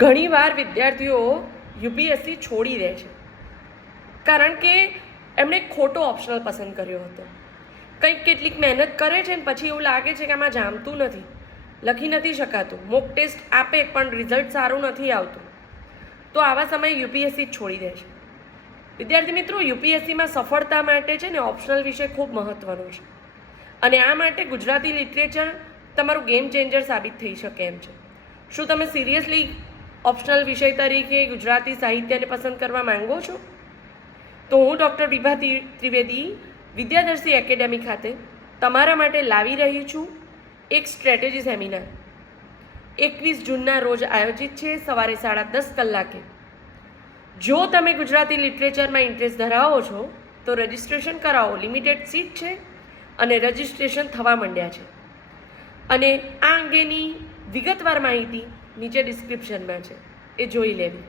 ઘણીવાર વિદ્યાર્થીઓ યુપીએસસી છોડી દે છે કારણ કે એમણે ખોટો ઓપ્શનલ પસંદ કર્યો હતો. કંઈક કેટલીક મહેનત કરે છે ને પછી એવું લાગે છે કે આમાં જામતું નથી, લખી નથી શકાતું, મોક ટેસ્ટ આપે પણ રિઝલ્ટ સારું નથી આવતું, તો આવા સમયે યુપીએસસી જ છોડી દે છે. વિદ્યાર્થી મિત્રો, યુપીએસસીમાં સફળતા માટે છે ને ઓપ્શનલ વિષય ખૂબ મહત્ત્વનો છે અને આ માટે ગુજરાતી લિટરેચર તમારું ગેમ ચેન્જર સાબિત થઈ શકે એમ છે. શું તમે સિરિયસલી ઓપ્શનલ વિષય તરીકે ગુજરાતી સાહિત્યને પસંદ કરવા માંગો છો? તો હું ડૉક્ટર વિભા ત્રિવેદી વિદ્યાદર્શી એકેડેમી ખાતે તમારા માટે લાવી રહી છું એક સ્ટ્રેટેજી સેમિનાર. 21 જૂનના રોજ આયોજિત છે, સવારે 10:30 કલાકે. જો તમે ગુજરાતી લિટરેચરમાં ઇન્ટરેસ્ટ ધરાવો છો તો રજિસ્ટ્રેશન કરાવો. લિમિટેડ સીટ છે અને રજિસ્ટ્રેશન થવા માંડ્યા છે. અને આ અંગેની વિગતવાર માહિતી નીચે ડિસ્ક્રિપ્શનમાં છે, એ જોઈ લેવી.